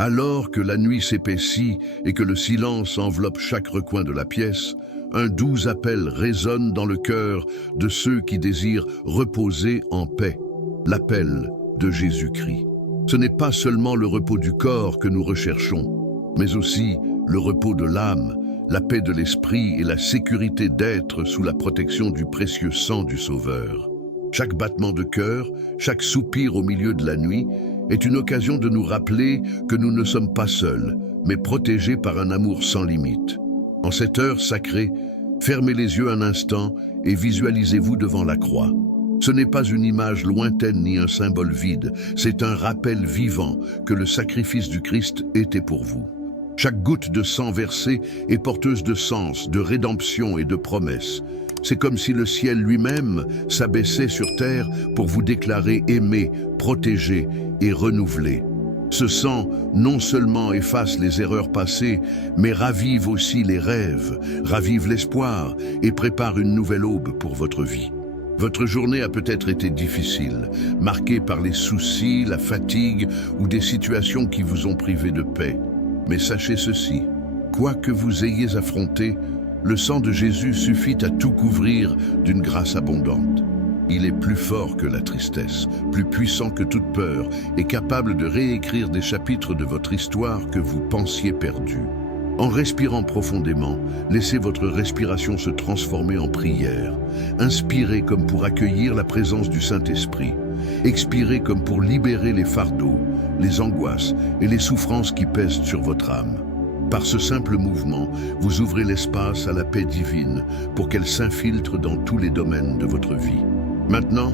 Alors que la nuit s'épaissit et que le silence enveloppe chaque recoin de la pièce, un doux appel résonne dans le cœur de ceux qui désirent reposer en paix. L'appel de Jésus-Christ. Ce n'est pas seulement le repos du corps que nous recherchons, mais aussi le repos de l'âme, la paix de l'esprit et la sécurité d'être sous la protection du précieux sang du Sauveur. Chaque battement de cœur, chaque soupir au milieu de la nuit est une occasion de nous rappeler que nous ne sommes pas seuls, mais protégés par un amour sans limite. En cette heure sacrée, fermez les yeux un instant et visualisez-vous devant la croix. Ce n'est pas une image lointaine ni un symbole vide, c'est un rappel vivant que le sacrifice du Christ était pour vous. Chaque goutte de sang versée est porteuse de sens, de rédemption et de promesses. C'est comme si le ciel lui-même s'abaissait sur terre pour vous déclarer aimé, protégé et renouvelé. Ce sang non seulement efface les erreurs passées, mais ravive aussi les rêves, ravive l'espoir et prépare une nouvelle aube pour votre vie. Votre journée a peut-être été difficile, marquée par les soucis, la fatigue ou des situations qui vous ont privé de paix. Mais sachez ceci, quoi que vous ayez affronté, le sang de Jésus suffit à tout couvrir d'une grâce abondante. Il est plus fort que la tristesse, plus puissant que toute peur et capable de réécrire des chapitres de votre histoire que vous pensiez perdus. En respirant profondément, laissez votre respiration se transformer en prière. Inspirez comme pour accueillir la présence du Saint-Esprit. Expirez comme pour libérer les fardeaux, les angoisses et les souffrances qui pèsent sur votre âme. Par ce simple mouvement, vous ouvrez l'espace à la paix divine pour qu'elle s'infiltre dans tous les domaines de votre vie. Maintenant,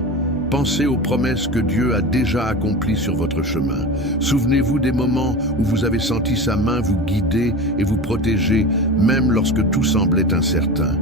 pensez aux promesses que Dieu a déjà accomplies sur votre chemin. Souvenez-vous des moments où vous avez senti sa main vous guider et vous protéger, même lorsque tout semblait incertain.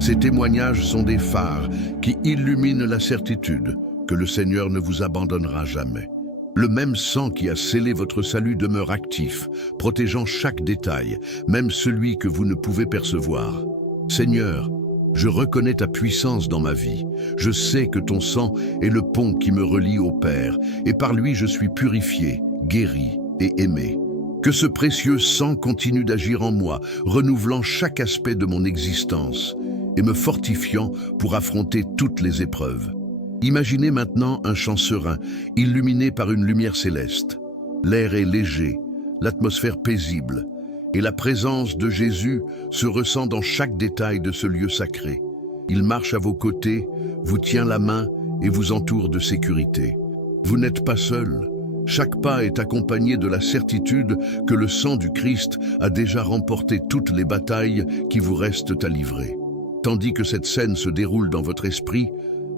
Ces témoignages sont des phares qui illuminent la certitude que le Seigneur ne vous abandonnera jamais. Le même sang qui a scellé votre salut demeure actif, protégeant chaque détail, même celui que vous ne pouvez percevoir. Seigneur, je reconnais ta puissance dans ma vie. Je sais que ton sang est le pont qui me relie au Père, et par lui je suis purifié, guéri et aimé. Que ce précieux sang continue d'agir en moi, renouvelant chaque aspect de mon existence et me fortifiant pour affronter toutes les épreuves. Imaginez maintenant un champ serein, illuminé par une lumière céleste. L'air est léger, l'atmosphère paisible, et la présence de Jésus se ressent dans chaque détail de ce lieu sacré. Il marche à vos côtés, vous tient la main et vous entoure de sécurité. Vous n'êtes pas seul. Chaque pas est accompagné de la certitude que le sang du Christ a déjà remporté toutes les batailles qui vous restent à livrer. Tandis que cette scène se déroule dans votre esprit,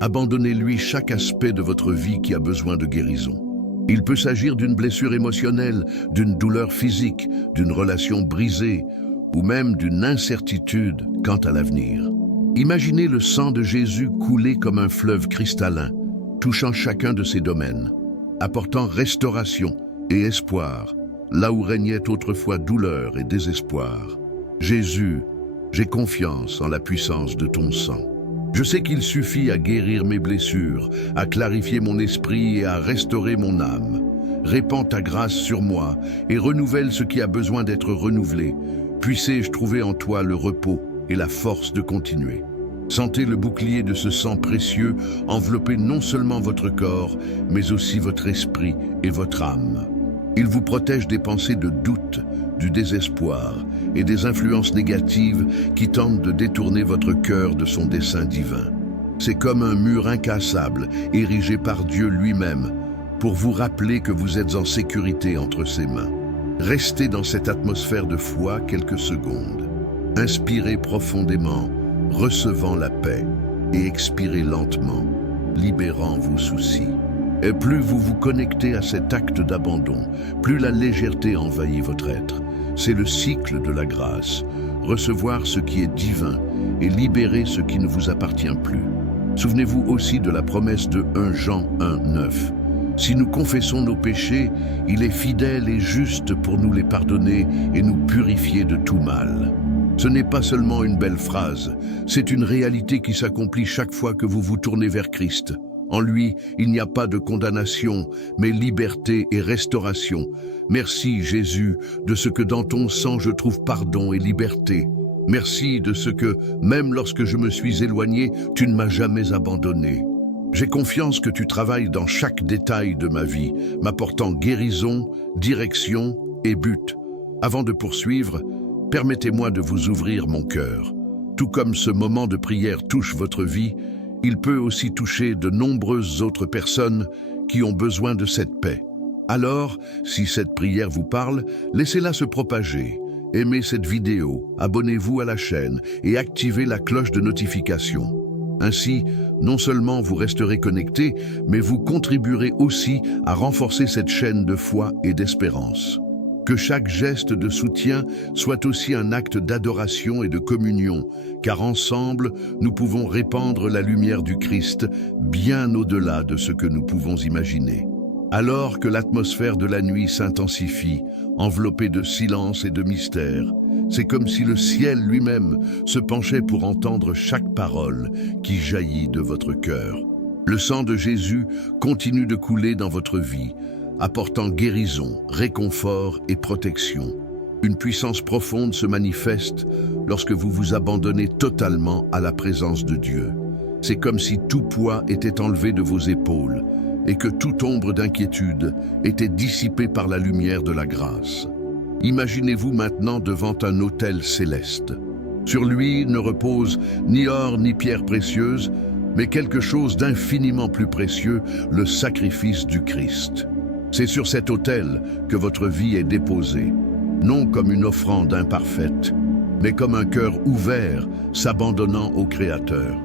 abandonnez-lui chaque aspect de votre vie qui a besoin de guérison. Il peut s'agir d'une blessure émotionnelle, d'une douleur physique, d'une relation brisée ou même d'une incertitude quant à l'avenir. Imaginez le sang de Jésus couler comme un fleuve cristallin, touchant chacun de ces domaines, apportant restauration et espoir, là où régnait autrefois douleur et désespoir. Jésus, j'ai confiance en la puissance de ton sang. Je sais qu'il suffit à guérir mes blessures, à clarifier mon esprit et à restaurer mon âme. Répands ta grâce sur moi et renouvelle ce qui a besoin d'être renouvelé. Puissé-je trouver en toi le repos et la force de continuer. Sentez le bouclier de ce sang précieux envelopper non seulement votre corps, mais aussi votre esprit et votre âme. Il vous protège des pensées de doute, du désespoir et des influences négatives qui tentent de détourner votre cœur de son dessein divin. C'est comme un mur incassable, érigé par Dieu lui-même, pour vous rappeler que vous êtes en sécurité entre ses mains. Restez dans cette atmosphère de foi quelques secondes. Inspirez profondément, recevant la paix, et expirez lentement, libérant vos soucis. Et plus vous vous connectez à cet acte d'abandon, plus la légèreté envahit votre être. C'est le cycle de la grâce, recevoir ce qui est divin et libérer ce qui ne vous appartient plus. Souvenez-vous aussi de la promesse de 1 Jean 1:9. Si nous confessons nos péchés, il est fidèle et juste pour nous les pardonner et nous purifier de tout mal. Ce n'est pas seulement une belle phrase, c'est une réalité qui s'accomplit chaque fois que vous vous tournez vers Christ. En lui, il n'y a pas de condamnation, mais liberté et restauration. Merci, Jésus, de ce que dans ton sang je trouve pardon et liberté. Merci de ce que, même lorsque je me suis éloigné, tu ne m'as jamais abandonné. J'ai confiance que tu travailles dans chaque détail de ma vie, m'apportant guérison, direction et but. Avant de poursuivre, permettez-moi de vous ouvrir mon cœur. Tout comme ce moment de prière touche votre vie, il peut aussi toucher de nombreuses autres personnes qui ont besoin de cette paix. Alors, si cette prière vous parle, laissez-la se propager. Aimez cette vidéo, abonnez-vous à la chaîne et activez la cloche de notification. Ainsi, non seulement vous resterez connectés, mais vous contribuerez aussi à renforcer cette chaîne de foi et d'espérance. Que chaque geste de soutien soit aussi un acte d'adoration et de communion, car ensemble, nous pouvons répandre la lumière du Christ bien au-delà de ce que nous pouvons imaginer. Alors que l'atmosphère de la nuit s'intensifie, enveloppée de silence et de mystère, c'est comme si le ciel lui-même se penchait pour entendre chaque parole qui jaillit de votre cœur. Le sang de Jésus continue de couler dans votre vie, apportant guérison, réconfort et protection. Une puissance profonde se manifeste lorsque vous vous abandonnez totalement à la présence de Dieu. C'est comme si tout poids était enlevé de vos épaules et que toute ombre d'inquiétude était dissipée par la lumière de la grâce. Imaginez-vous maintenant devant un autel céleste. Sur lui ne repose ni or ni pierre précieuse, mais quelque chose d'infiniment plus précieux, le sacrifice du Christ. C'est sur cet autel que votre vie est déposée, non comme une offrande imparfaite, mais comme un cœur ouvert s'abandonnant au Créateur.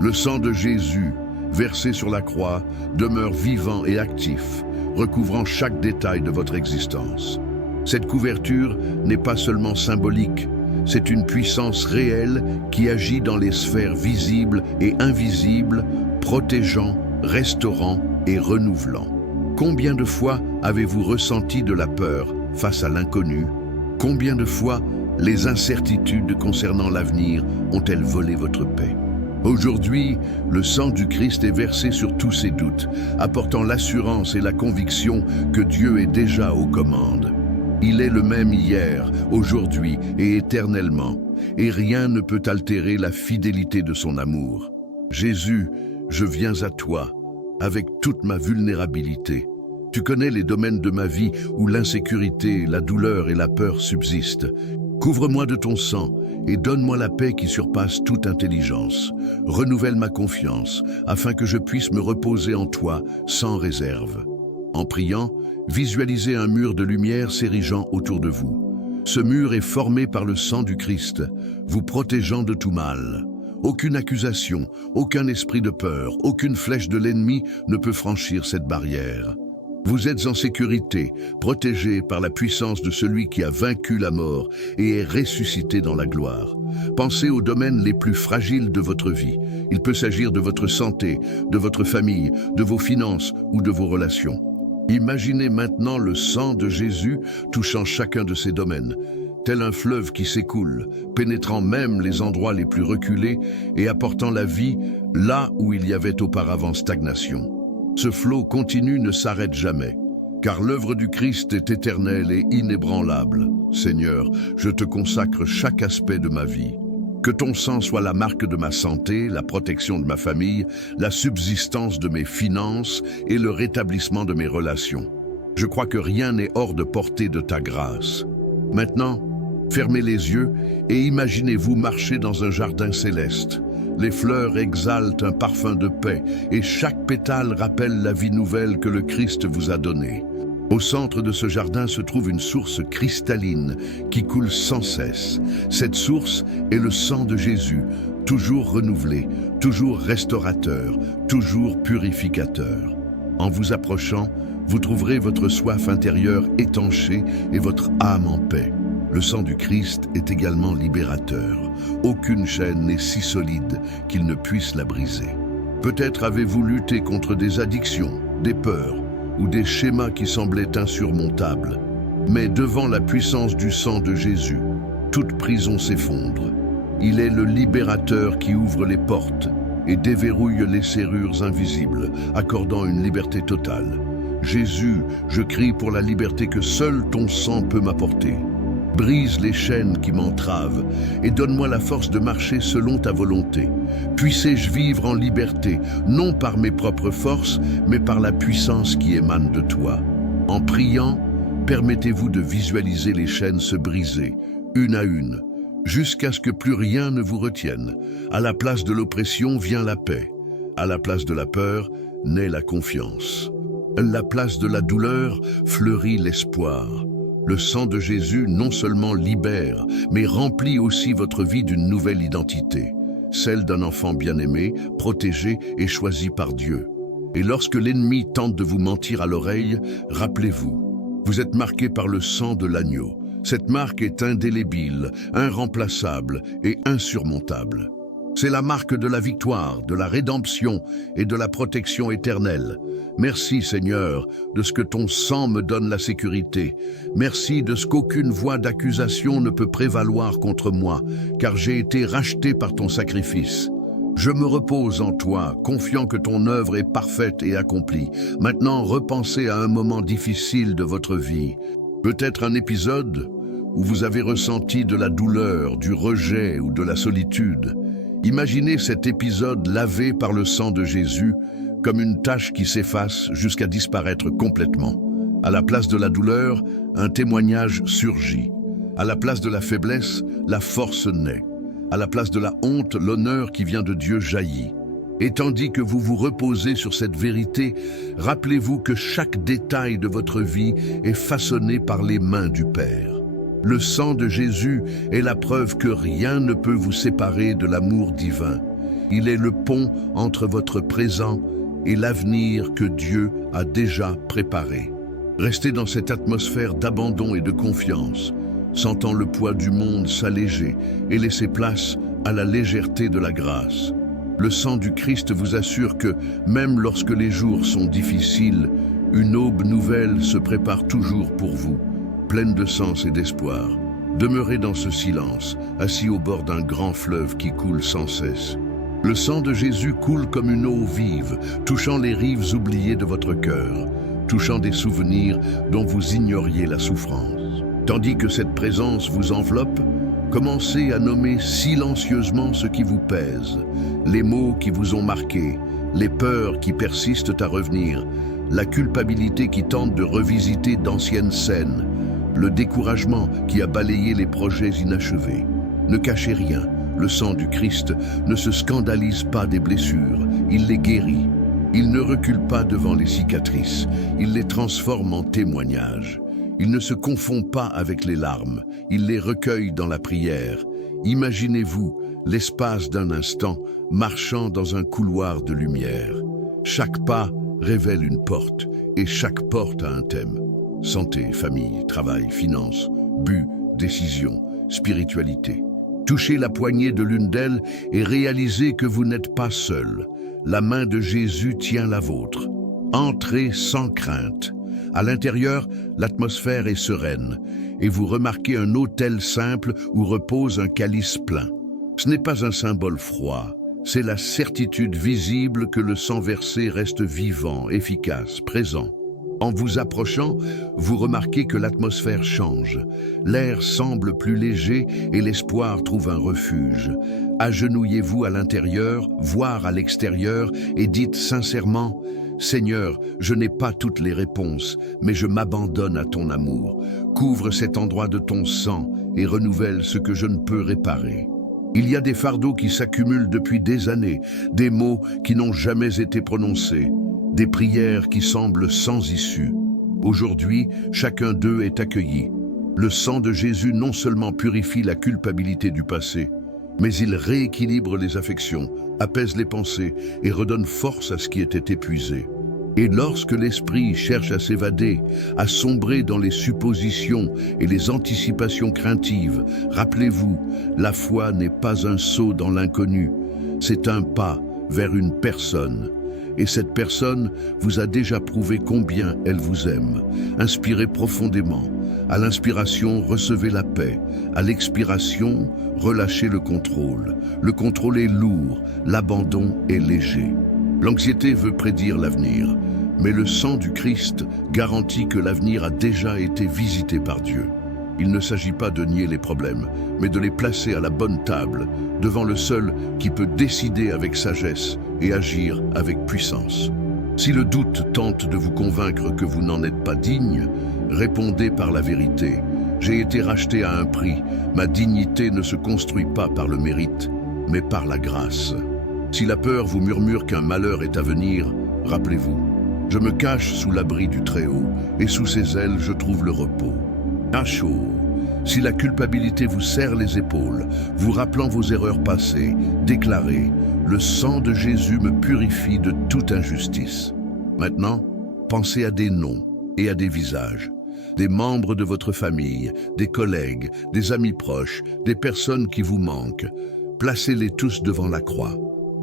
Le sang de Jésus, versé sur la croix, demeure vivant et actif, recouvrant chaque détail de votre existence. Cette couverture n'est pas seulement symbolique, c'est une puissance réelle qui agit dans les sphères visibles et invisibles, protégeant, restaurant et renouvelant. Combien de fois avez-vous ressenti de la peur face à l'inconnu? Combien de fois les incertitudes concernant l'avenir ont-elles volé votre paix? Aujourd'hui, le sang du Christ est versé sur tous ces doutes, apportant l'assurance et la conviction que Dieu est déjà aux commandes. Il est le même hier, aujourd'hui et éternellement, et rien ne peut altérer la fidélité de son amour. Jésus, je viens à toi, avec toute ma vulnérabilité. Tu connais les domaines de ma vie où l'insécurité, la douleur et la peur subsistent. Couvre-moi de ton sang et donne-moi la paix qui surpasse toute intelligence. Renouvelle ma confiance afin que je puisse me reposer en toi sans réserve. En priant, visualisez un mur de lumière s'érigeant autour de vous. Ce mur est formé par le sang du Christ, vous protégeant de tout mal. Aucune accusation, aucun esprit de peur, aucune flèche de l'ennemi ne peut franchir cette barrière. Vous êtes en sécurité, protégé par la puissance de celui qui a vaincu la mort et est ressuscité dans la gloire. Pensez aux domaines les plus fragiles de votre vie. Il peut s'agir de votre santé, de votre famille, de vos finances ou de vos relations. Imaginez maintenant le sang de Jésus touchant chacun de ces domaines, tel un fleuve qui s'écoule, pénétrant même les endroits les plus reculés et apportant la vie là où il y avait auparavant stagnation. Ce flot continu ne s'arrête jamais, car l'œuvre du Christ est éternelle et inébranlable. Seigneur, je te consacre chaque aspect de ma vie. Que ton sang soit la marque de ma santé, la protection de ma famille, la subsistance de mes finances et le rétablissement de mes relations. Je crois que rien n'est hors de portée de ta grâce. Maintenant, fermez les yeux et imaginez-vous marcher dans un jardin céleste. Les fleurs exhalent un parfum de paix et chaque pétale rappelle la vie nouvelle que le Christ vous a donnée. Au centre de ce jardin se trouve une source cristalline qui coule sans cesse. Cette source est le sang de Jésus, toujours renouvelé, toujours restaurateur, toujours purificateur. En vous approchant, vous trouverez votre soif intérieure étanchée et votre âme en paix. Le sang du Christ est également libérateur. Aucune chaîne n'est si solide qu'il ne puisse la briser. Peut-être avez-vous lutté contre des addictions, des peurs ou des schémas qui semblaient insurmontables. Mais devant la puissance du sang de Jésus, toute prison s'effondre. Il est le libérateur qui ouvre les portes, et déverrouille les serrures invisibles, accordant une liberté totale. Jésus, je crie pour la liberté que seul ton sang peut m'apporter. Brise les chaînes qui m'entravent et donne-moi la force de marcher selon ta volonté. Puissé-je vivre en liberté, non par mes propres forces, mais par la puissance qui émane de toi. En priant, permettez-vous de visualiser les chaînes se briser, une à une, jusqu'à ce que plus rien ne vous retienne. À la place de l'oppression vient la paix. À la place de la peur naît la confiance. À la place de la douleur fleurit l'espoir. Le sang de Jésus non seulement libère, mais remplit aussi votre vie d'une nouvelle identité, celle d'un enfant bien-aimé, protégé et choisi par Dieu. Et lorsque l'ennemi tente de vous mentir à l'oreille, rappelez-vous, vous êtes marqué par le sang de l'agneau. Cette marque est indélébile, irremplaçable et insurmontable. C'est la marque de la victoire, de la rédemption et de la protection éternelle. Merci Seigneur de ce que ton sang me donne la sécurité. Merci de ce qu'aucune voix d'accusation ne peut prévaloir contre moi, car j'ai été racheté par ton sacrifice. Je me repose en toi, confiant que ton œuvre est parfaite et accomplie. Maintenant, repensez à un moment difficile de votre vie. Peut-être un épisode où vous avez ressenti de la douleur, du rejet ou de la solitude. Imaginez cet épisode lavé par le sang de Jésus comme une tache qui s'efface jusqu'à disparaître complètement. À la place de la douleur, un témoignage surgit. À la place de la faiblesse, la force naît. À la place de la honte, l'honneur qui vient de Dieu jaillit. Et tandis que vous vous reposez sur cette vérité, rappelez-vous que chaque détail de votre vie est façonné par les mains du Père. Le sang de Jésus est la preuve que rien ne peut vous séparer de l'amour divin. Il est le pont entre votre présent et l'avenir que Dieu a déjà préparé. Restez dans cette atmosphère d'abandon et de confiance, sentant le poids du monde s'alléger et laissez place à la légèreté de la grâce. Le sang du Christ vous assure que, même lorsque les jours sont difficiles, une aube nouvelle se prépare toujours pour vous, pleine de sens et d'espoir. Demeurez dans ce silence, assis au bord d'un grand fleuve qui coule sans cesse. Le sang de Jésus coule comme une eau vive, touchant les rives oubliées de votre cœur, touchant des souvenirs dont vous ignoriez la souffrance. Tandis que cette présence vous enveloppe, commencez à nommer silencieusement ce qui vous pèse, les mots qui vous ont marqué, les peurs qui persistent à revenir, la culpabilité qui tente de revisiter d'anciennes scènes, le découragement qui a balayé les projets inachevés. Ne cachez rien, le sang du Christ ne se scandalise pas des blessures, il les guérit. Il ne recule pas devant les cicatrices, il les transforme en témoignages. Il ne se confond pas avec les larmes, il les recueille dans la prière. Imaginez-vous, l'espace d'un instant, marchant dans un couloir de lumière. Chaque pas révèle une porte, et chaque porte a un thème. Santé, famille, travail, finances, but, décision, spiritualité. Touchez la poignée de l'une d'elles et réalisez que vous n'êtes pas seul. La main de Jésus tient la vôtre. Entrez sans crainte. À l'intérieur, l'atmosphère est sereine et vous remarquez un autel simple où repose un calice plein. Ce n'est pas un symbole froid, c'est la certitude visible que le sang versé reste vivant, efficace, présent. En vous approchant, vous remarquez que l'atmosphère change. L'air semble plus léger et l'espoir trouve un refuge. Agenouillez-vous à l'intérieur, voire à l'extérieur, et dites sincèrement « Seigneur, je n'ai pas toutes les réponses, mais je m'abandonne à ton amour. Couvre cet endroit de ton sang et renouvelle ce que je ne peux réparer. » Il y a des fardeaux qui s'accumulent depuis des années, des mots qui n'ont jamais été prononcés, des prières qui semblent sans issue. Aujourd'hui, chacun d'eux est accueilli. Le sang de Jésus non seulement purifie la culpabilité du passé, mais il rééquilibre les affections, apaise les pensées et redonne force à ce qui était épuisé. Et lorsque l'esprit cherche à s'évader, à sombrer dans les suppositions et les anticipations craintives, rappelez-vous, la foi n'est pas un saut dans l'inconnu, c'est un pas vers une personne. et cette personne vous a déjà prouvé combien elle vous aime. Inspirez profondément. À l'inspiration, recevez la paix. À l'expiration, relâchez le contrôle. Le contrôle est lourd, l'abandon est léger. L'anxiété veut prédire l'avenir, mais le sang du Christ garantit que l'avenir a déjà été visité par Dieu. Il ne s'agit pas de nier les problèmes, mais de les placer à la bonne table, devant le seul qui peut décider avec sagesse et agir avec puissance. Si le doute tente de vous convaincre que vous n'en êtes pas digne, répondez par la vérité. J'ai été racheté à un prix. Ma dignité ne se construit pas par le mérite, mais par la grâce. Si la peur vous murmure qu'un malheur est à venir, rappelez-vous, je me cache sous l'abri du Très-Haut, et sous ses ailes je trouve le repos. À chaud. Si la culpabilité vous serre les épaules, vous rappelant vos erreurs passées, déclarez « Le sang de Jésus me purifie de toute injustice ». Maintenant, pensez à des noms et à des visages, des membres de votre famille, des collègues, des amis proches, des personnes qui vous manquent. Placez-les tous devant la croix.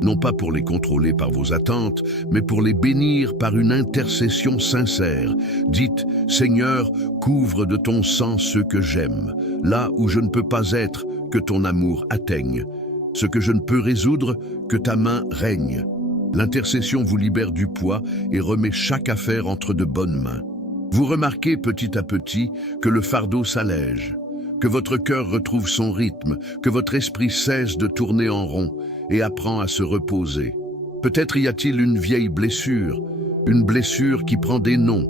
Non pas pour les contrôler par vos attentes, mais pour les bénir par une intercession sincère. Dites, Seigneur, couvre de ton sang ceux que j'aime, là où je ne peux pas être, que ton amour atteigne. Ce que je ne peux résoudre, que ta main règne. L'intercession vous libère du poids et remet chaque affaire entre de bonnes mains. Vous remarquez petit à petit que le fardeau s'allège, que votre cœur retrouve son rythme, que votre esprit cesse de tourner en rond et apprend à se reposer. Peut-être y a-t-il une vieille blessure, une blessure qui prend des noms: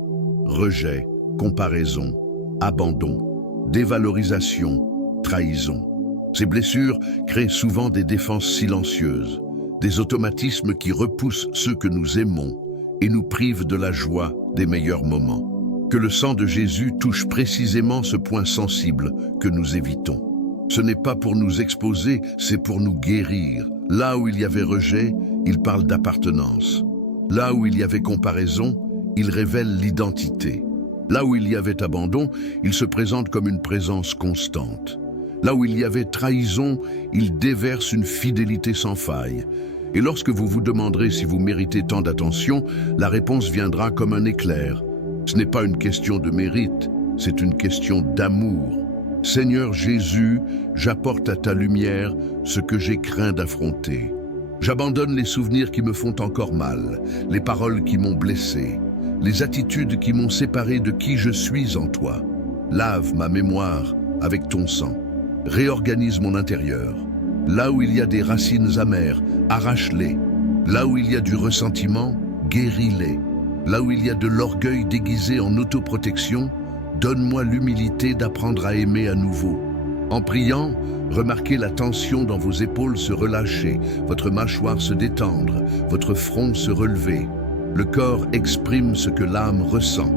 rejet, comparaison, abandon, dévalorisation, trahison. Ces blessures créent souvent des défenses silencieuses, des automatismes qui repoussent ceux que nous aimons et nous privent de la joie des meilleurs moments. Que le sang de Jésus touche précisément ce point sensible que nous évitons. Ce n'est pas pour nous exposer, c'est pour nous guérir. Là où il y avait rejet, il parle d'appartenance. Là où il y avait comparaison, il révèle l'identité. Là où il y avait abandon, il se présente comme une présence constante. Là où il y avait trahison, il déverse une fidélité sans faille. Et lorsque vous vous demanderez si vous méritez tant d'attention, la réponse viendra comme un éclair. Ce n'est pas une question de mérite, c'est une question d'amour. Seigneur Jésus, j'apporte à ta lumière ce que j'ai craint d'affronter. J'abandonne les souvenirs qui me font encore mal, les paroles qui m'ont blessé, les attitudes qui m'ont séparé de qui je suis en toi. Lave ma mémoire avec ton sang. Réorganise mon intérieur. Là où il y a des racines amères, arrache-les. Là où il y a du ressentiment, guéris-les. Là où il y a de l'orgueil déguisé en autoprotection, donne-moi l'humilité d'apprendre à aimer à nouveau. En priant, remarquez la tension dans vos épaules se relâcher, votre mâchoire se détendre, votre front se relever. Le corps exprime ce que l'âme ressent.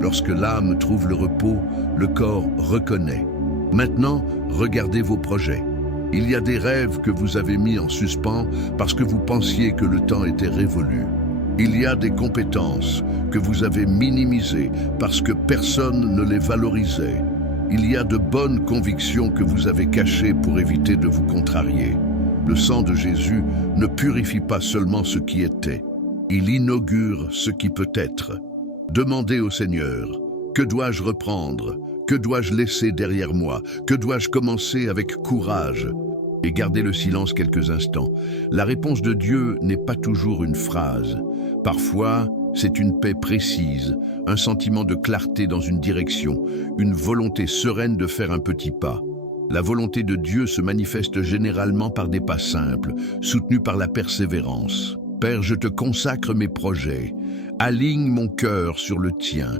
Lorsque l'âme trouve le repos, le corps reconnaît. Maintenant, regardez vos projets. Il y a des rêves que vous avez mis en suspens parce que vous pensiez que le temps était révolu. Il y a des compétences que vous avez minimisées parce que personne ne les valorisait. Il y a de bonnes convictions que vous avez cachées pour éviter de vous contrarier. Le sang de Jésus ne purifie pas seulement ce qui était, il inaugure ce qui peut être. Demandez au Seigneur, que dois-je reprendre? Que dois-je laisser derrière moi? Que dois-je commencer avec courage? Et gardez le silence quelques instants. La réponse de Dieu n'est pas toujours une phrase. Parfois, c'est une paix précise, un sentiment de clarté dans une direction, une volonté sereine de faire un petit pas. La volonté de Dieu se manifeste généralement par des pas simples, soutenus par la persévérance. Père, je te consacre mes projets. Aligne mon cœur sur le tien.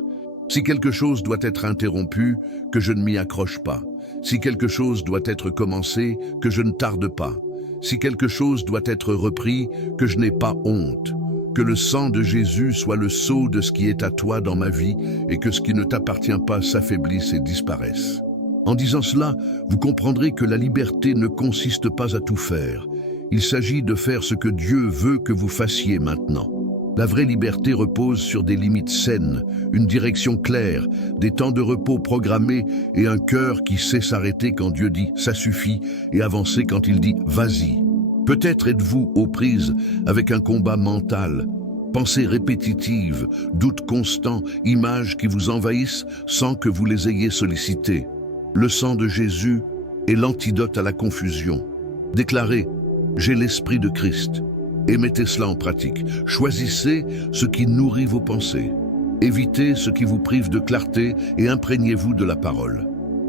Si quelque chose doit être interrompu, que je ne m'y accroche pas. Si quelque chose doit être commencé, que je ne tarde pas. Si quelque chose doit être repris, que je n'ai pas honte. Que le sang de Jésus soit le sceau de ce qui est à toi dans ma vie et que ce qui ne t'appartient pas s'affaiblisse et disparaisse. En disant cela, vous comprendrez que la liberté ne consiste pas à tout faire. Il s'agit de faire ce que Dieu veut que vous fassiez maintenant. La vraie liberté repose sur des limites saines, une direction claire, des temps de repos programmés et un cœur qui sait s'arrêter quand Dieu dit « ça suffit » et avancer quand il dit « vas-y ». Peut-être êtes-vous aux prises avec un combat mental, Pensées répétitives, doutes constants, images qui vous envahissent sans que vous les ayez sollicitées. Le sang de Jésus est l'antidote à la confusion. Déclarez « J'ai l'esprit de Christ » et mettez cela en pratique. Choisissez ce qui nourrit vos pensées. Évitez ce qui vous prive de clarté et imprégnez-vous de la parole.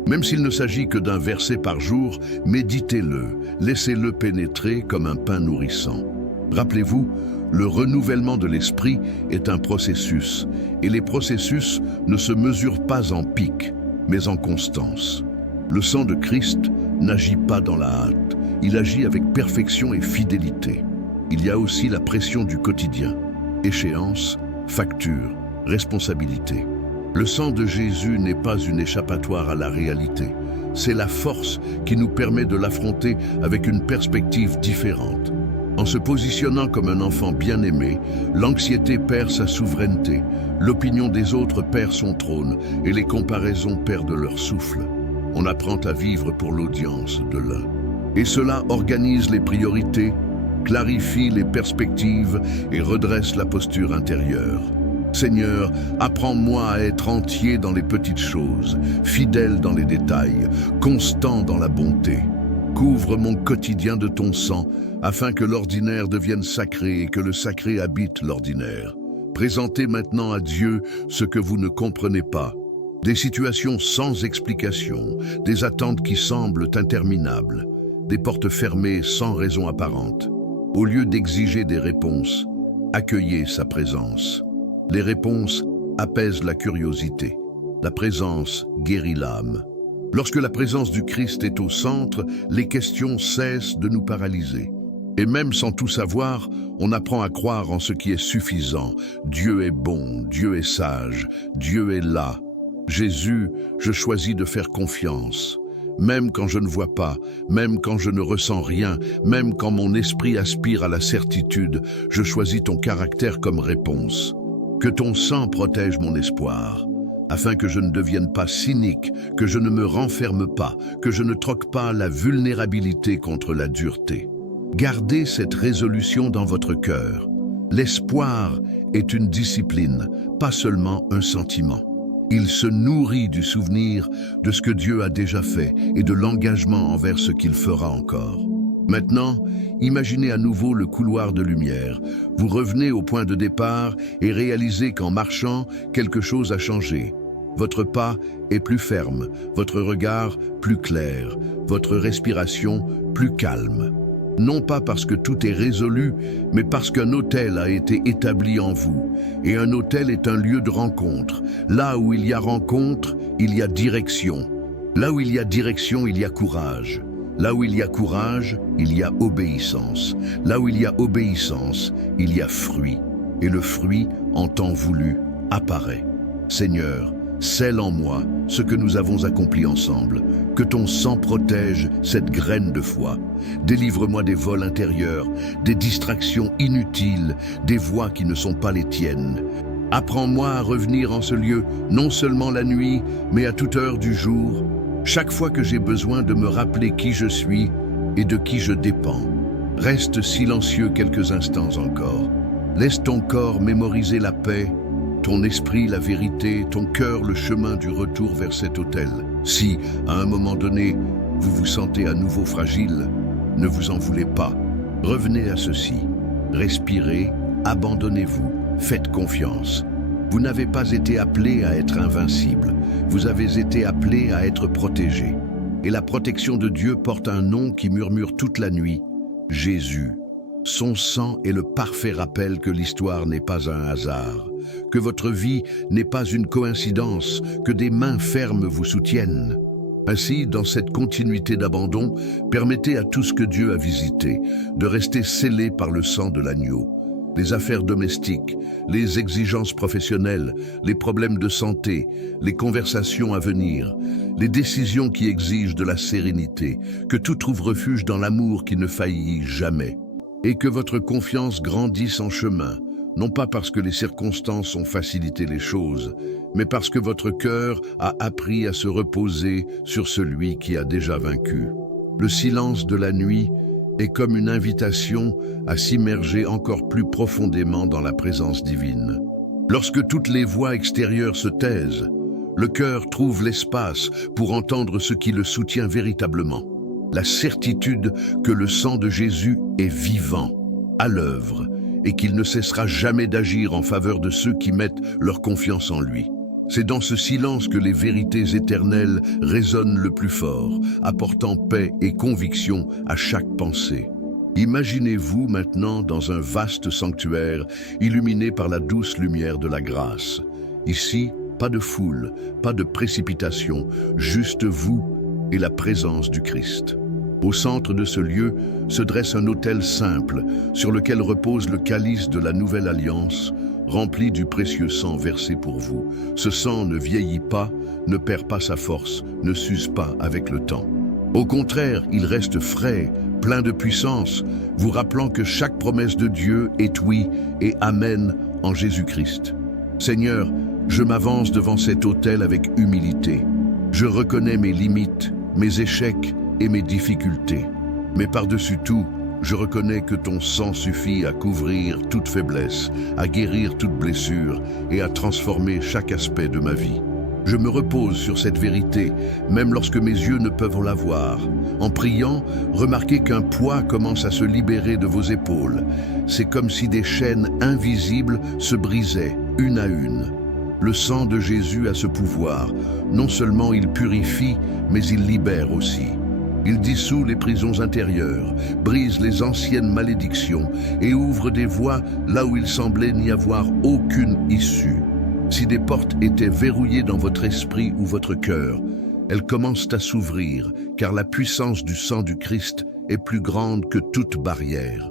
Même s'il ne s'agit que d'un verset par jour, méditez-le, laissez-le pénétrer comme un pain nourrissant. Rappelez-vous, le renouvellement de l'esprit est un processus, et les processus ne se mesurent pas en pic, mais en constance. Le sang de Christ n'agit pas dans la hâte, il agit avec perfection et fidélité. Il y a aussi la pression du quotidien, échéance, facture, responsabilité. Le sang de Jésus n'est pas une échappatoire à la réalité. C'est la force qui nous permet de l'affronter avec une perspective différente. En se positionnant comme un enfant bien-aimé, l'anxiété perd sa souveraineté, l'opinion des autres perd son trône et les comparaisons perdent leur souffle. On apprend à vivre pour l'audience de l'un. Et cela organise les priorités, clarifie les perspectives et redresse la posture intérieure. Seigneur, apprends-moi à être entier dans les petites choses, fidèle dans les détails, constant dans la bonté. Couvre mon quotidien de ton sang, afin que l'ordinaire devienne sacré et que le sacré habite l'ordinaire. Présentez maintenant à Dieu ce que vous ne comprenez pas. Des situations sans explication, des attentes qui semblent interminables, des portes fermées sans raison apparente. Au lieu d'exiger des réponses, accueillez sa présence. Les réponses apaisent la curiosité. La présence guérit l'âme. Lorsque la présence du Christ est au centre, les questions cessent de nous paralyser. Et même sans tout savoir, on apprend à croire en ce qui est suffisant. Dieu est bon, Dieu est sage, Dieu est là. Jésus, je choisis de faire confiance. Même quand je ne vois pas, même quand je ne ressens rien, même quand mon esprit aspire à la certitude, je choisis ton caractère comme réponse. Que ton sang protège mon espoir, afin que je ne devienne pas cynique, que je ne me renferme pas, que je ne troque pas la vulnérabilité contre la dureté. Gardez cette résolution dans votre cœur. L'espoir est une discipline, pas seulement un sentiment. Il se nourrit du souvenir de ce que Dieu a déjà fait et de l'engagement envers ce qu'il fera encore. Maintenant, imaginez à nouveau le couloir de lumière. Vous revenez au point de départ et réalisez qu'en marchant, quelque chose a changé. Votre pas est plus ferme, votre regard plus clair, votre respiration plus calme. Non pas parce que tout est résolu, mais parce qu'un autel a été établi en vous. Et un autel est un lieu de rencontre. Là où il y a rencontre, il y a direction. Là où il y a direction, il y a courage. Là où il y a courage, il y a obéissance. Là où il y a obéissance, il y a fruit. Et le fruit, en temps voulu, apparaît. Seigneur, scelle en moi ce que nous avons accompli ensemble. Que ton sang protège cette graine de foi. Délivre-moi des vols intérieurs, des distractions inutiles, des voix qui ne sont pas les tiennes. Apprends-moi à revenir en ce lieu, non seulement la nuit, mais à toute heure du jour, chaque fois que j'ai besoin de me rappeler qui je suis et de qui je dépends. Reste silencieux quelques instants encore. Laisse ton corps mémoriser la paix, ton esprit la vérité, ton cœur le chemin du retour vers cet autel. Si, à un moment donné, vous vous sentez à nouveau fragile, ne vous en voulez pas. Revenez à ceci. Respirez, abandonnez-vous, faites confiance. Vous n'avez pas été appelé à être invincible. Vous avez été appelé à être protégé. Et la protection de Dieu porte un nom qui murmure toute la nuit, Jésus. Son sang est le parfait rappel que l'histoire n'est pas un hasard, que votre vie n'est pas une coïncidence, que des mains fermes vous soutiennent. Ainsi, dans cette continuité d'abandon, permettez à tout ce que Dieu a visité de rester scellé par le sang de l'agneau. Les affaires domestiques, les exigences professionnelles, les problèmes de santé, les conversations à venir, les décisions qui exigent de la sérénité, que tout trouve refuge dans l'amour qui ne faillit jamais. Et que votre confiance grandisse en chemin, non pas parce que les circonstances ont facilité les choses, mais parce que votre cœur a appris à se reposer sur celui qui a déjà vaincu. Le silence de la nuit est comme une invitation à s'immerger encore plus profondément dans la présence divine. Lorsque toutes les voix extérieures se taisent, le cœur trouve l'espace pour entendre ce qui le soutient véritablement. La certitude que le sang de Jésus est vivant, à l'œuvre, et qu'il ne cessera jamais d'agir en faveur de ceux qui mettent leur confiance en lui. C'est dans ce silence que les vérités éternelles résonnent le plus fort, apportant paix et conviction à chaque pensée. Imaginez-vous maintenant dans un vaste sanctuaire, illuminé par la douce lumière de la grâce. Ici, pas de foule, pas de précipitation, juste vous et la présence du Christ. Au centre de ce lieu se dresse un autel simple, sur lequel repose le calice de la nouvelle alliance, rempli du précieux sang versé pour vous. Ce sang ne vieillit pas, ne perd pas sa force, ne s'use pas avec le temps. Au contraire, il reste frais, plein de puissance, vous rappelant que chaque promesse de Dieu est oui et amen en Jésus-Christ. Seigneur, je m'avance devant cet autel avec humilité. Je reconnais mes limites, mes échecs et mes difficultés. Mais par-dessus tout, je reconnais que ton sang suffit à couvrir toute faiblesse, à guérir toute blessure et à transformer chaque aspect de ma vie. Je me repose sur cette vérité, même lorsque mes yeux ne peuvent la voir. En priant, remarquez qu'un poids commence à se libérer de vos épaules. C'est comme si des chaînes invisibles se brisaient, une à une. Le sang de Jésus a ce pouvoir. Non seulement il purifie, mais il libère aussi. Il dissout les prisons intérieures, brise les anciennes malédictions et ouvre des voies là où il semblait n'y avoir aucune issue. Si des portes étaient verrouillées dans votre esprit ou votre cœur, elles commencent à s'ouvrir, car la puissance du sang du Christ est plus grande que toute barrière.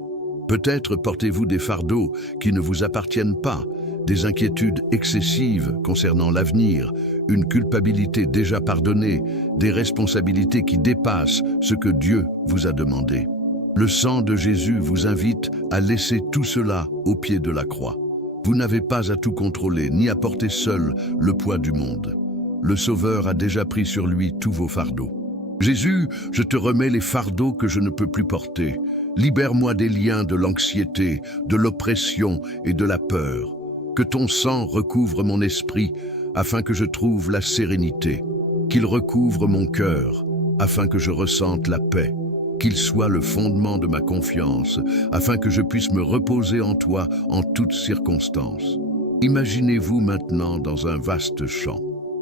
Peut-être portez-vous des fardeaux qui ne vous appartiennent pas, des inquiétudes excessives concernant l'avenir, une culpabilité déjà pardonnée, des responsabilités qui dépassent ce que Dieu vous a demandé. Le sang de Jésus vous invite à laisser tout cela au pied de la croix. Vous n'avez pas à tout contrôler, ni à porter seul le poids du monde. Le Sauveur a déjà pris sur lui tous vos fardeaux. Jésus, je te remets les fardeaux que je ne peux plus porter. Libère-moi des liens de l'anxiété, de l'oppression et de la peur. Que ton sang recouvre mon esprit, afin que je trouve la sérénité. Qu'il recouvre mon cœur, afin que je ressente la paix. Qu'il soit le fondement de ma confiance, afin que je puisse me reposer en toi en toutes circonstances. Imaginez-vous maintenant dans un vaste champ.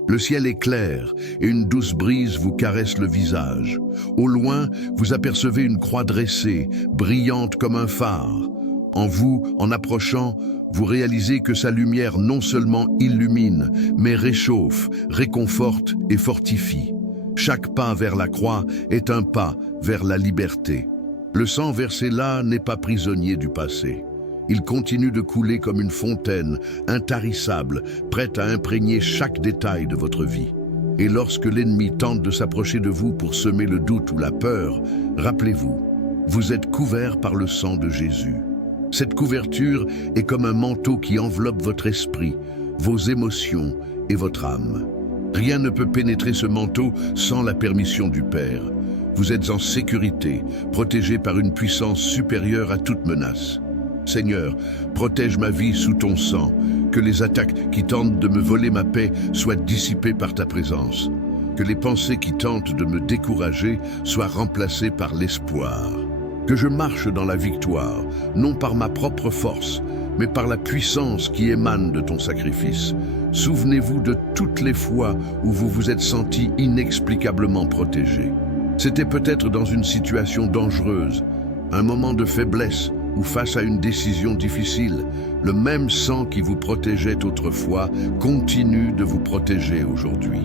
Le ciel est clair et une douce brise vous caresse le visage. Au loin, vous apercevez une croix dressée, brillante comme un phare. En approchant, vous réalisez que sa lumière non seulement illumine, mais réchauffe, réconforte et fortifie. Chaque pas vers la croix est un pas vers la liberté. Le sang versé là n'est pas prisonnier du passé. Il continue de couler comme une fontaine, intarissable, prête à imprégner chaque détail de votre vie. Et lorsque l'ennemi tente de s'approcher de vous pour semer le doute ou la peur, rappelez-vous, vous êtes couvert par le sang de Jésus. Cette couverture est comme un manteau qui enveloppe votre esprit, vos émotions et votre âme. Rien ne peut pénétrer ce manteau sans la permission du Père. Vous êtes en sécurité, protégé par une puissance supérieure à toute menace. Seigneur, protège ma vie sous ton sang, que les attaques qui tentent de me voler ma paix soient dissipées par ta présence, que les pensées qui tentent de me décourager soient remplacées par l'espoir, que je marche dans la victoire, non par ma propre force, mais par la puissance qui émane de ton sacrifice. Souvenez-vous de toutes les fois où vous vous êtes senti inexplicablement protégé. C'était peut-être dans une situation dangereuse, un moment de faiblesse ou face à une décision difficile. Le même sang qui vous protégeait autrefois continue de vous protéger aujourd'hui.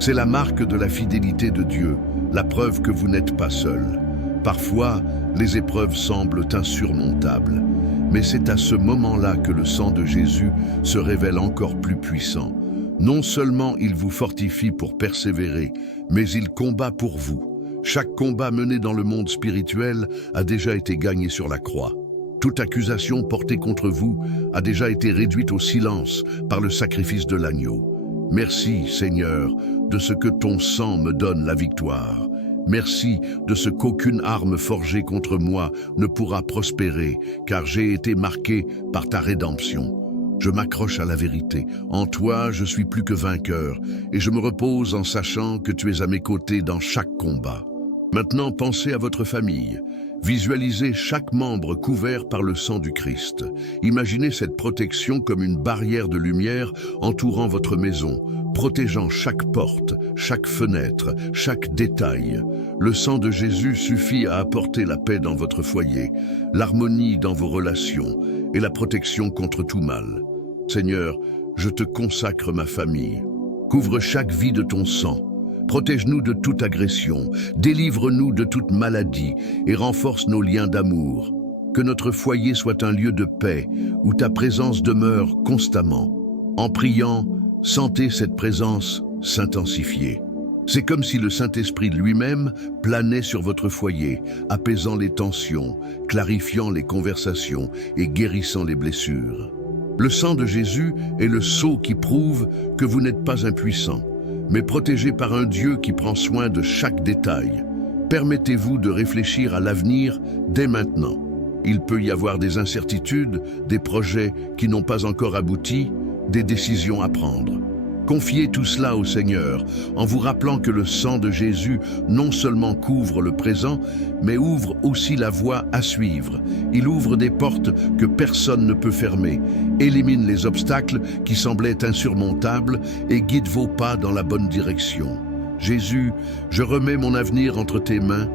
C'est la marque de la fidélité de Dieu, la preuve que vous n'êtes pas seul. Parfois, les épreuves semblent insurmontables, mais c'est à ce moment-là que le sang de Jésus se révèle encore plus puissant. Non seulement il vous fortifie pour persévérer, mais il combat pour vous. Chaque combat mené dans le monde spirituel a déjà été gagné sur la croix. Toute accusation portée contre vous a déjà été réduite au silence par le sacrifice de l'agneau. Merci, Seigneur, de ce que ton sang me donne la victoire. Merci de ce qu'aucune arme forgée contre moi ne pourra prospérer, car j'ai été marqué par ta rédemption. Je m'accroche à la vérité. En toi, je suis plus que vainqueur, et je me repose en sachant que tu es à mes côtés dans chaque combat. Maintenant, pensez à votre famille. Visualisez chaque membre couvert par le sang du Christ. Imaginez cette protection comme une barrière de lumière entourant votre maison, protégeant chaque porte, chaque fenêtre, chaque détail. Le sang de Jésus suffit à apporter la paix dans votre foyer, l'harmonie dans vos relations et la protection contre tout mal. Seigneur, je te consacre ma famille. Couvre chaque vie de ton sang. Protège-nous de toute agression, délivre-nous de toute maladie et renforce nos liens d'amour. Que notre foyer soit un lieu de paix où ta présence demeure constamment. En priant, sentez cette présence s'intensifier. C'est comme si le Saint-Esprit lui-même planait sur votre foyer, apaisant les tensions, clarifiant les conversations et guérissant les blessures. Le sang de Jésus est le sceau qui prouve que vous n'êtes pas impuissant, mais protégé par un Dieu qui prend soin de chaque détail. Permettez-vous de réfléchir à l'avenir dès maintenant. Il peut y avoir des incertitudes, des projets qui n'ont pas encore abouti, des décisions à prendre. Confiez tout cela au Seigneur, en vous rappelant que le sang de Jésus non seulement couvre le présent, mais ouvre aussi la voie à suivre. Il ouvre des portes que personne ne peut fermer, élimine les obstacles qui semblaient insurmontables et guide vos pas dans la bonne direction. Jésus, je remets mon avenir entre tes mains.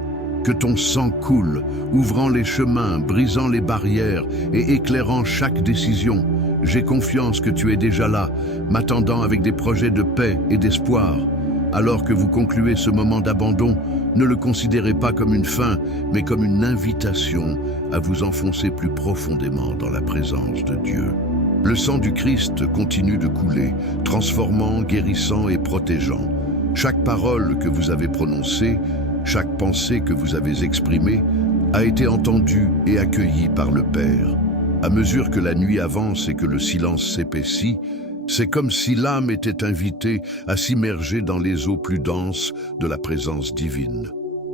Que ton sang coule, ouvrant les chemins, brisant les barrières et éclairant chaque décision. J'ai confiance que tu es déjà là, m'attendant avec des projets de paix et d'espoir. Alors que vous concluez ce moment d'abandon, ne le considérez pas comme une fin, mais comme une invitation à vous enfoncer plus profondément dans la présence de Dieu. Le sang du Christ continue de couler, transformant, guérissant et protégeant. Chaque parole que vous avez prononcée, chaque pensée que vous avez exprimée a été entendue et accueillie par le Père. À mesure que la nuit avance et que le silence s'épaissit, c'est comme si l'âme était invitée à s'immerger dans les eaux plus denses de la présence divine.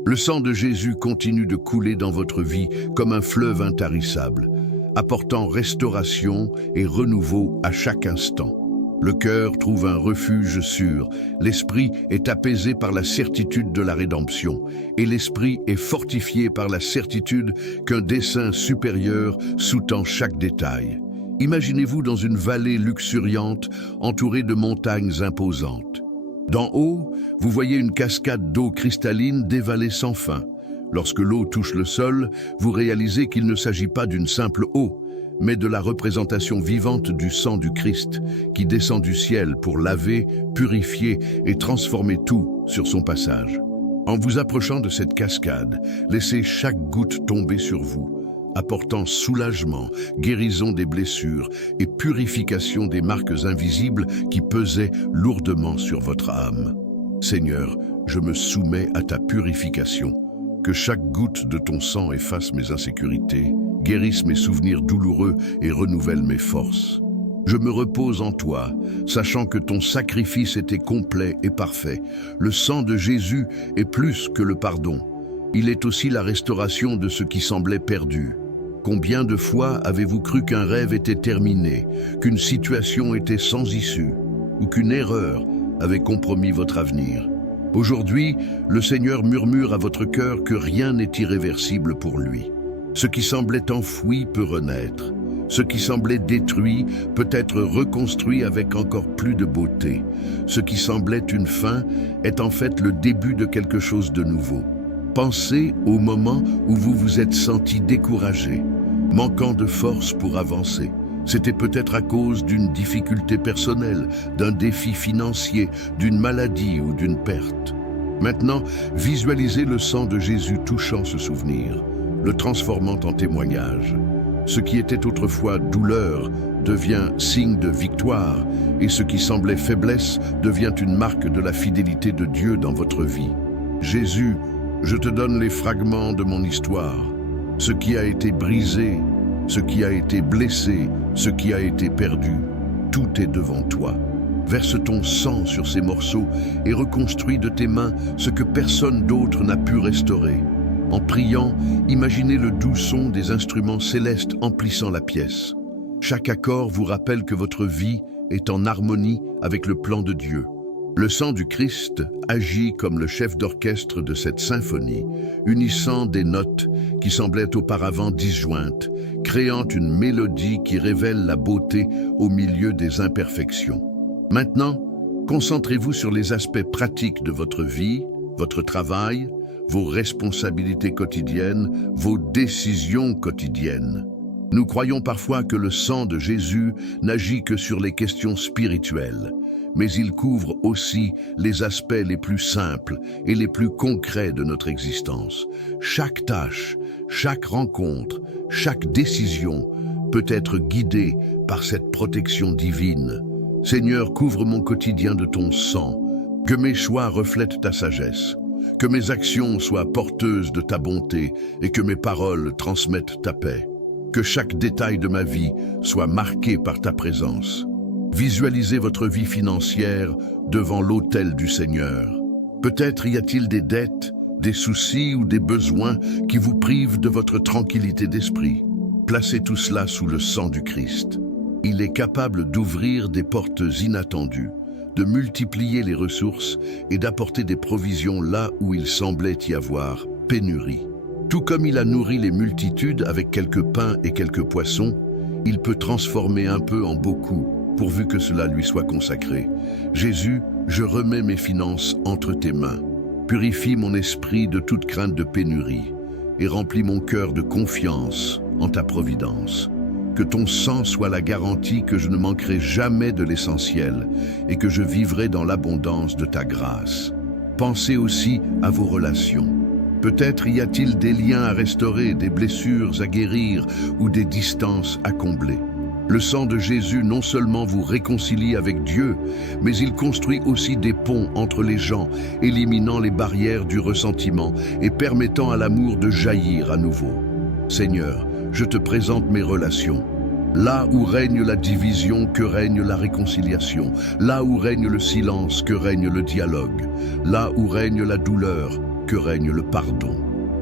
Le sang de Jésus continue de couler dans votre vie comme un fleuve intarissable, apportant restauration et renouveau à chaque instant. Le cœur trouve un refuge sûr, l'esprit est apaisé par la certitude de la rédemption, et l'esprit est fortifié par la certitude qu'un dessein supérieur sous-tend chaque détail. Imaginez-vous dans une vallée luxuriante, entourée de montagnes imposantes. D'en haut, vous voyez une cascade d'eau cristalline dévalée sans fin. Lorsque l'eau touche le sol, vous réalisez qu'il ne s'agit pas d'une simple eau, mais de la représentation vivante du sang du Christ, qui descend du ciel pour laver, purifier et transformer tout sur son passage. En vous approchant de cette cascade, laissez chaque goutte tomber sur vous, apportant soulagement, guérison des blessures et purification des marques invisibles qui pesaient lourdement sur votre âme. Seigneur, je me soumets à ta purification. Que chaque goutte de ton sang efface mes insécurités, guérisse mes souvenirs douloureux et renouvelle mes forces. Je me repose en toi, sachant que ton sacrifice était complet et parfait. Le sang de Jésus est plus que le pardon. Il est aussi la restauration de ce qui semblait perdu. Combien de fois avez-vous cru qu'un rêve était terminé, qu'une situation était sans issue, ou qu'une erreur avait compromis votre avenir? Aujourd'hui, le Seigneur murmure à votre cœur que rien n'est irréversible pour lui. Ce qui semblait enfoui peut renaître. Ce qui semblait détruit peut être reconstruit avec encore plus de beauté. Ce qui semblait une fin est en fait le début de quelque chose de nouveau. Pensez au moment où vous vous êtes senti découragé, manquant de force pour avancer. C'était peut-être à cause d'une difficulté personnelle, d'un défi financier, d'une maladie ou d'une perte. Maintenant, visualisez le sang de Jésus touchant ce souvenir, le transformant en témoignage. Ce qui était autrefois douleur devient signe de victoire, et ce qui semblait faiblesse devient une marque de la fidélité de Dieu dans votre vie. Jésus, je te donne les fragments de mon histoire, ce qui a été brisé, ce qui a été blessé, ce qui a été perdu, tout est devant toi. Verse ton sang sur ces morceaux et reconstruis de tes mains ce que personne d'autre n'a pu restaurer. En priant, imaginez le doux son des instruments célestes emplissant la pièce. Chaque accord vous rappelle que votre vie est en harmonie avec le plan de Dieu. Le sang du Christ agit comme le chef d'orchestre de cette symphonie, unissant des notes qui semblaient auparavant disjointes, créant une mélodie qui révèle la beauté au milieu des imperfections. Maintenant, concentrez-vous sur les aspects pratiques de votre vie, votre travail, vos responsabilités quotidiennes, vos décisions quotidiennes. Nous croyons parfois que le sang de Jésus n'agit que sur les questions spirituelles, mais il couvre aussi les aspects les plus simples et les plus concrets de notre existence. Chaque tâche, chaque rencontre, chaque décision peut être guidée par cette protection divine. Seigneur, couvre mon quotidien de ton sang, que mes choix reflètent ta sagesse, que mes actions soient porteuses de ta bonté et que mes paroles transmettent ta paix. Que chaque détail de ma vie soit marqué par ta présence. Visualisez votre vie financière devant l'autel du Seigneur. Peut-être y a-t-il des dettes, des soucis ou des besoins qui vous privent de votre tranquillité d'esprit. Placez tout cela sous le sang du Christ. Il est capable d'ouvrir des portes inattendues, de multiplier les ressources et d'apporter des provisions là où il semblait y avoir pénurie. Tout comme il a nourri les multitudes avec quelques pains et quelques poissons, il peut transformer un peu en beaucoup, pourvu que cela lui soit consacré. Jésus, je remets mes finances entre tes mains. Purifie mon esprit de toute crainte de pénurie et remplis mon cœur de confiance en ta providence. Que ton sang soit la garantie que je ne manquerai jamais de l'essentiel et que je vivrai dans l'abondance de ta grâce. Pensez aussi à vos relations. Peut-être y a-t-il des liens à restaurer, des blessures à guérir ou des distances à combler. Le sang de Jésus non seulement vous réconcilie avec Dieu, mais il construit aussi des ponts entre les gens, éliminant les barrières du ressentiment et permettant à l'amour de jaillir à nouveau. Seigneur, je te présente mes relations. Là où règne la division, que règne la réconciliation. Là où règne le silence, que règne le dialogue. Là où règne la douleur, que règne le pardon.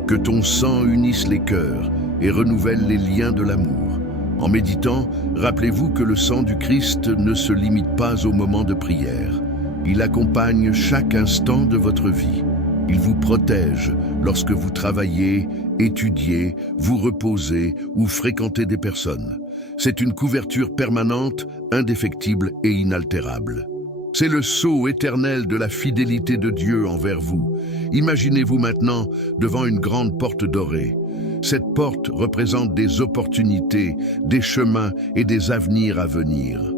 Que ton sang unisse les cœurs et renouvelle les liens de l'amour. En méditant, rappelez-vous que le sang du Christ ne se limite pas au moment de prière. Il accompagne chaque instant de votre vie. Il vous protège lorsque vous travaillez, étudiez, vous reposez ou fréquentez des personnes. C'est une couverture permanente, indéfectible et inaltérable. C'est le sceau éternel de la fidélité de Dieu envers vous. Imaginez-vous maintenant devant une grande porte dorée. Cette porte représente des opportunités, des chemins et des avenirs à venir.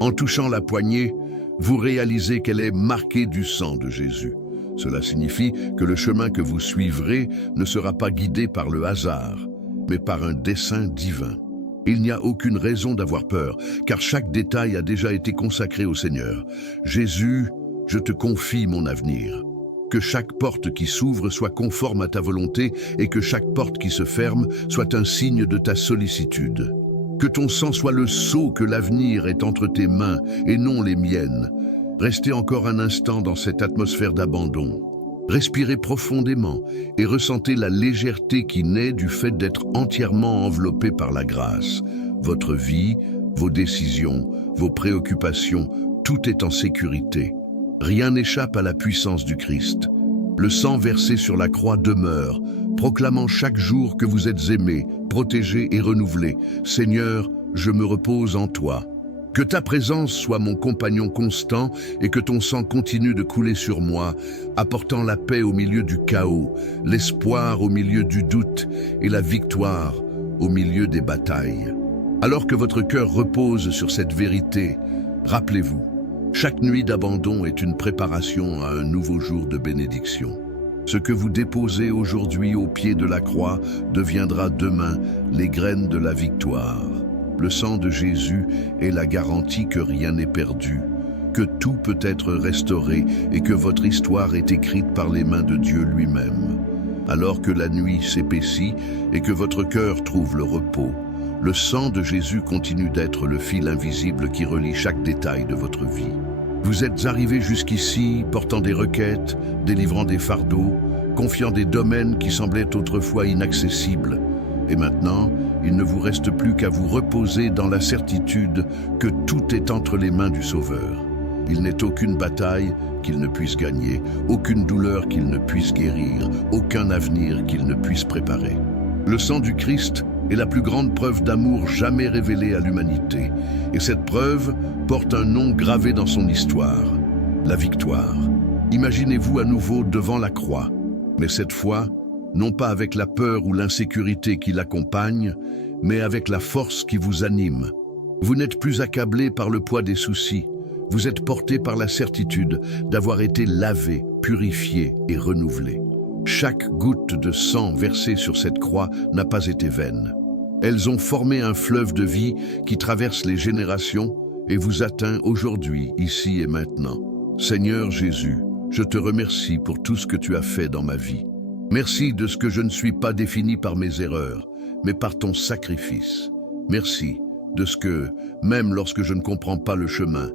En touchant la poignée, vous réalisez qu'elle est marquée du sang de Jésus. Cela signifie que le chemin que vous suivrez ne sera pas guidé par le hasard, mais par un dessein divin. Il n'y a aucune raison d'avoir peur, car chaque détail a déjà été consacré au Seigneur. Jésus, je te confie mon avenir. Que chaque porte qui s'ouvre soit conforme à ta volonté et que chaque porte qui se ferme soit un signe de ta sollicitude. Que ton sang soit le sceau que l'avenir est entre tes mains et non les miennes. Restez encore un instant dans cette atmosphère d'abandon. Respirez profondément et ressentez la légèreté qui naît du fait d'être entièrement enveloppé par la grâce. Votre vie, vos décisions, vos préoccupations, tout est en sécurité. Rien n'échappe à la puissance du Christ. Le sang versé sur la croix demeure, proclamant chaque jour que vous êtes aimé, protégé et renouvelé. Seigneur, je me repose en toi. Que ta présence soit mon compagnon constant et que ton sang continue de couler sur moi, apportant la paix au milieu du chaos, l'espoir au milieu du doute et la victoire au milieu des batailles. Alors que votre cœur repose sur cette vérité, rappelez-vous, chaque nuit d'abandon est une préparation à un nouveau jour de bénédiction. Ce que vous déposez aujourd'hui au pied de la croix deviendra demain les graines de la victoire. Le sang de Jésus est la garantie que rien n'est perdu, que tout peut être restauré et que votre histoire est écrite par les mains de Dieu lui-même. Alors que la nuit s'épaissit et que votre cœur trouve le repos, le sang de Jésus continue d'être le fil invisible qui relie chaque détail de votre vie. Vous êtes arrivés jusqu'ici, portant des requêtes, délivrant des fardeaux, confiant des domaines qui semblaient autrefois inaccessibles. Et maintenant, il ne vous reste plus qu'à vous reposer dans la certitude que tout est entre les mains du Sauveur. Il n'est aucune bataille qu'il ne puisse gagner, aucune douleur qu'il ne puisse guérir, aucun avenir qu'il ne puisse préparer. Le sang du Christ est la plus grande preuve d'amour jamais révélée à l'humanité. Et cette preuve porte un nom gravé dans son histoire, la victoire. Imaginez-vous à nouveau devant la croix, mais cette fois, non pas avec la peur ou l'insécurité qui l'accompagnent, mais avec la force qui vous anime. Vous n'êtes plus accablé par le poids des soucis, vous êtes porté par la certitude d'avoir été lavé, purifié et renouvelé. Chaque goutte de sang versée sur cette croix n'a pas été vaine. Elles ont formé un fleuve de vie qui traverse les générations et vous atteint aujourd'hui, ici et maintenant. Seigneur Jésus, je te remercie pour tout ce que tu as fait dans ma vie. Merci de ce que je ne suis pas défini par mes erreurs, mais par ton sacrifice. Merci de ce que, même lorsque je ne comprends pas le chemin,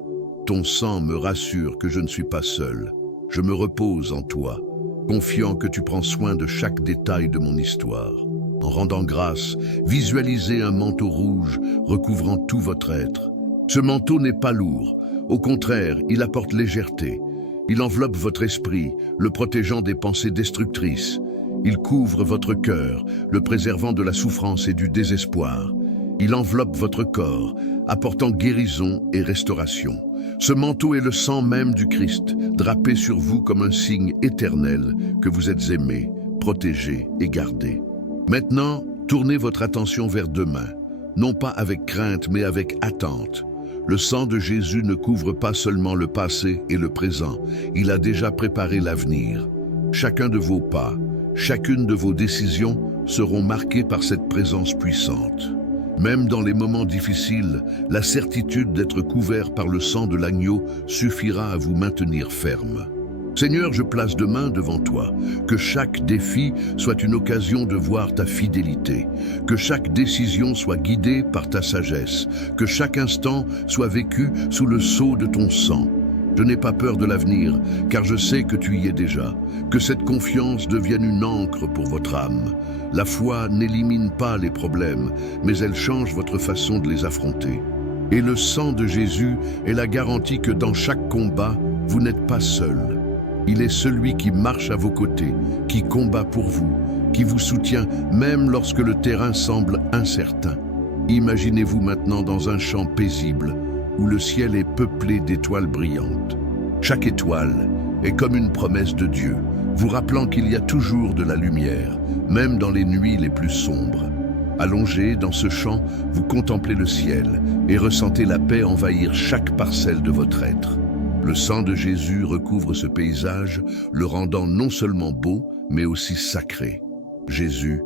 ton sang me rassure que je ne suis pas seul. Je me repose en toi, confiant que tu prends soin de chaque détail de mon histoire. En rendant grâce, visualisez un manteau rouge recouvrant tout votre être. Ce manteau n'est pas lourd, au contraire, il apporte légèreté. Il enveloppe votre esprit, le protégeant des pensées destructrices. Il couvre votre cœur, le préservant de la souffrance et du désespoir. Il enveloppe votre corps, apportant guérison et restauration. Ce manteau est le sang même du Christ, drapé sur vous comme un signe éternel que vous êtes aimé, protégé et gardé. Maintenant, tournez votre attention vers demain, non pas avec crainte mais avec attente. Le sang de Jésus ne couvre pas seulement le passé et le présent, il a déjà préparé l'avenir. Chacun de vos pas, chacune de vos décisions seront marquées par cette présence puissante. Même dans les moments difficiles, la certitude d'être couvert par le sang de l'agneau suffira à vous maintenir ferme. Seigneur, je place demain devant toi, que chaque défi soit une occasion de voir ta fidélité, que chaque décision soit guidée par ta sagesse, que chaque instant soit vécu sous le sceau de ton sang. Je n'ai pas peur de l'avenir, car je sais que tu y es déjà, que cette confiance devienne une ancre pour votre âme. La foi n'élimine pas les problèmes, mais elle change votre façon de les affronter. Et le sang de Jésus est la garantie que dans chaque combat, vous n'êtes pas seul. Il est celui qui marche à vos côtés, qui combat pour vous, qui vous soutient même lorsque le terrain semble incertain. Imaginez-vous maintenant dans un champ paisible, où le ciel est peuplé d'étoiles brillantes. Chaque étoile est comme une promesse de Dieu, vous rappelant qu'il y a toujours de la lumière, même dans les nuits les plus sombres. Allongé dans ce champ, vous contemplez le ciel et ressentez la paix envahir chaque parcelle de votre être. Le sang de Jésus recouvre ce paysage, le rendant non seulement beau, mais aussi sacré. Jésus,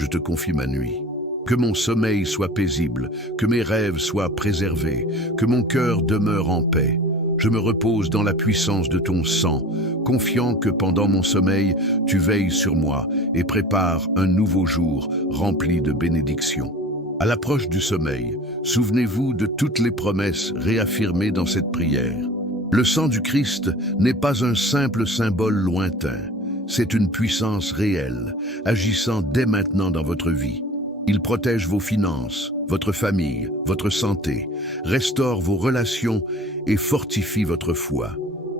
je te confie ma nuit. Que mon sommeil soit paisible, que mes rêves soient préservés, que mon cœur demeure en paix. Je me repose dans la puissance de ton sang, confiant que pendant mon sommeil, tu veilles sur moi et prépares un nouveau jour rempli de bénédictions. À l'approche du sommeil, souvenez-vous de toutes les promesses réaffirmées dans cette prière. Le sang du Christ n'est pas un simple symbole lointain, c'est une puissance réelle, agissant dès maintenant dans votre vie. Il protège vos finances, votre famille, votre santé, restaure vos relations et fortifie votre foi.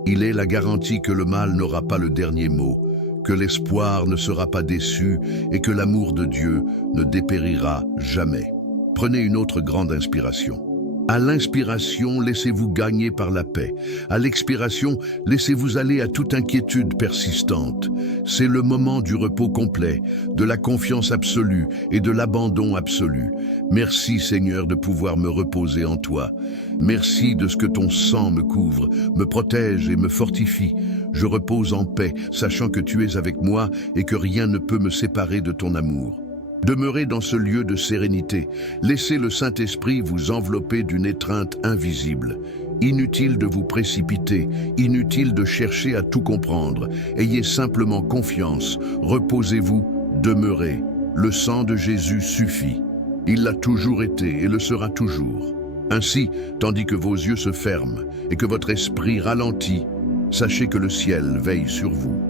Il est la garantie que le mal n'aura pas le dernier mot, que l'espoir ne sera pas déçu et que l'amour de Dieu ne dépérira jamais. Prenez une autre grande inspiration. À l'inspiration, laissez-vous gagner par la paix. À l'expiration, laissez-vous aller à toute inquiétude persistante. C'est le moment du repos complet, de la confiance absolue et de l'abandon absolu. Merci Seigneur de pouvoir me reposer en toi. Merci de ce que ton sang me couvre, me protège et me fortifie. Je repose en paix, sachant que tu es avec moi et que rien ne peut me séparer de ton amour. Demeurez dans ce lieu de sérénité. Laissez le Saint-Esprit vous envelopper d'une étreinte invisible. Inutile de vous précipiter, inutile de chercher à tout comprendre. Ayez simplement confiance, reposez-vous, demeurez. Le sang de Jésus suffit. Il l'a toujours été et le sera toujours. Ainsi, tandis que vos yeux se ferment et que votre esprit ralentit, sachez que le ciel veille sur vous.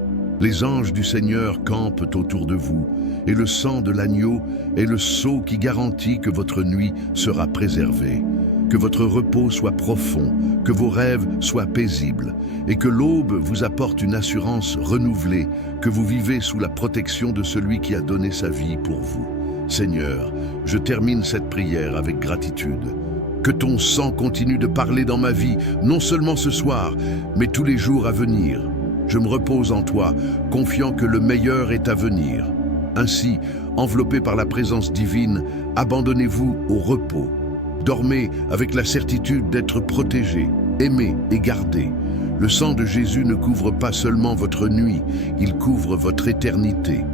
Les anges du Seigneur campent autour de vous, et le sang de l'agneau est le sceau qui garantit que votre nuit sera préservée, que votre repos soit profond, que vos rêves soient paisibles, et que l'aube vous apporte une assurance renouvelée, que vous vivez sous la protection de celui qui a donné sa vie pour vous. Seigneur, je termine cette prière avec gratitude. Que ton sang continue de parler dans ma vie, non seulement ce soir, mais tous les jours à venir. Je me repose en toi, confiant que le meilleur est à venir. Ainsi, enveloppé par la présence divine, abandonnez-vous au repos. Dormez avec la certitude d'être protégé, aimé et gardé. Le sang de Jésus ne couvre pas seulement votre nuit, il couvre votre éternité.